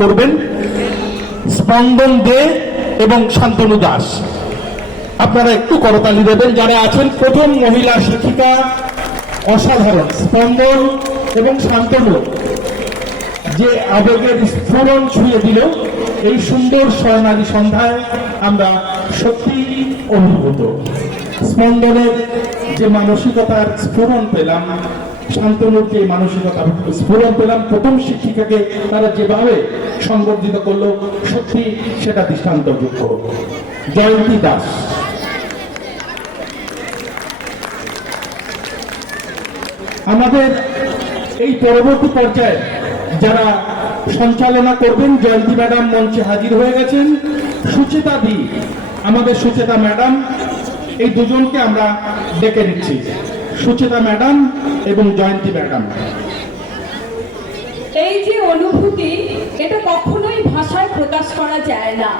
করবেন স্পন্দন দে এবং শান্তনু দাস। আপনারা একটু করতালি দেবেন যারা আছেন। প্রথম মহিলা শিক্ষিকা, অসাধারণ। স্পন্দন এবং শান্তনু যে আবেগের স্ফুরণ ছুঁয়ে দিল এই সুন্দর স্বর্ণালী সন্ধ্যায়, আমরা সত্যি অভিভূত। স্পন্দনের যে মানসিকতার স্ফুরণ পেলাম, শান্তনুর যে মানসিকতা স্ফুরণ পেলাম, প্রথম শিক্ষিকাকে তারা যেভাবে সংবর্ধিত করলো, সত্যি সেটা দৃষ্টান্তযোগ্য। জয়ন্তী দাস। আমাদের এই পরবর্তী পর্যায়ে যারা সঞ্চালনা করবেন, জয়ন্তী ম্যাডাম মঞ্চে হাজির হয়ে গেছেন। সুচেতা দি, আমাদের সুচেতা ম্যাডাম, এই দুজনকে আমরা ডেকে নিচ্ছি, সুচেতা ম্যাডাম এবং জয়ন্তী ম্যাডাম। এই যে অনুভূতি, এটা কখনোই ভাষায় প্রকাশ করা যায় না।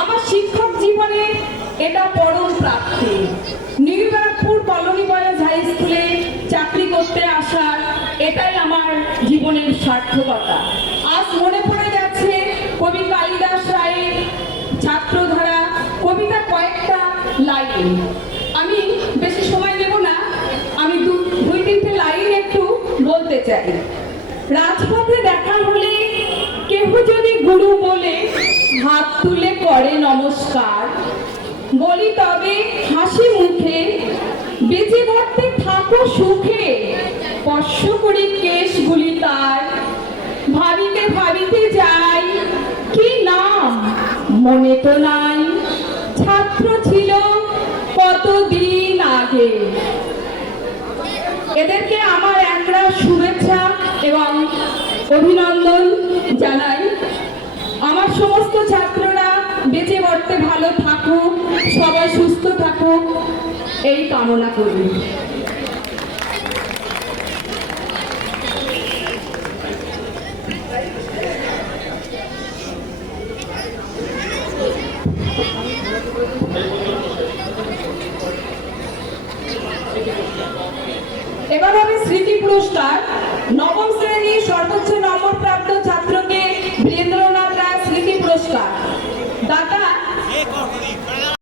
আমার শিক্ষক জীবনে এটা পরম প্রাপ্তি। New Barrackpore colony boys high স্কুলে চাকরি করতে আসার এটাই আমার জীবনের সার্থকতা। আজ মনে পড়ে যাচ্ছে কবি কালিদাস রায়ের ছাত্রধারা কবিতা কয়েকটা লাইন। আমি বেশি সময় নেব না, আমি দুই তিনটে লাইন একটু বলতে চাই। রাজপথে দেখা হলে কেহ যদি গুরু বলে হাত তুলে করে নমস্কার, বলি তবে হাসি মুখে বেঁচে ভরতে থাকো সুখে, স্পর্শ করি কেশগুলি তার, ভাবিতে ভাবিতে যাই কি নাম মনে তো নাই, ছাত্র ছিল কতদিন আগে। এদেরকে আমার একটা শুভেচ্ছা এবং অভিনন্দন জানাই। আমার সমস্ত ছাত্ররা বেঁচে বর্তে ভালো থাকুক, সবাই সুস্থ থাকুক, এই কামনা করি। এবার হবে স্মৃতি পুরস্কার।